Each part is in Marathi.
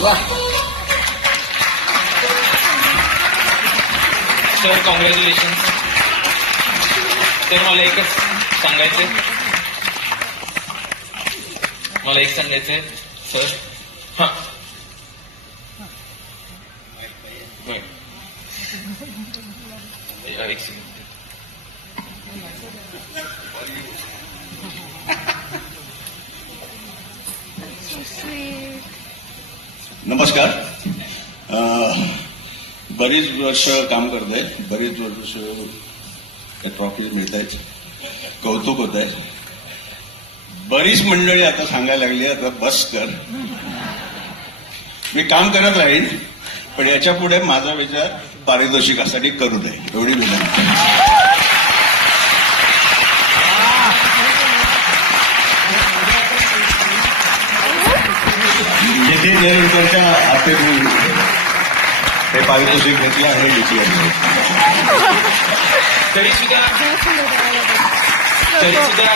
वाह सर कॉंग्रॅच्युलेशन सर मला एकच सांगायचं मला एक सांगायचं आहे सर हां एक सेकंड so sweet. नमस्कार. बरीच वर्ष काम करत आहे बरीच वर्ष त्या ट्रॉफी मिळत आहेत कौतुक होत आहे बरीच मंडळी आता सांगायला लागली आता बस कर. मी काम करत राहीन पण याच्यापुढे माझा विचार पारितोषिकासाठी करू दे. एवढी विनंती. नितीन नेरुरकरच्या मी हे पारितोषिक घेतलं आणि लिखलं. तरी सुद्धा तरी सुद्धा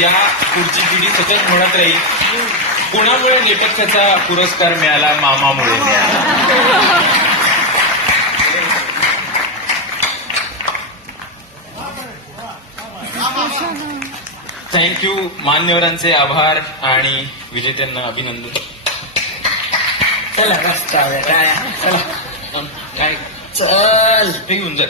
या पुढची पिढी सतत म्हणत राहील कोणामुळे नेपथ्याचा पुरस्कार मिळाला? मामामुळे मिळाला. थँक्यू मान्यवरांचे आभार आणि विजेत्यांना अभिनंदन. चला रस्ता टाळ्या चला अं, काय चल हे घेऊन जा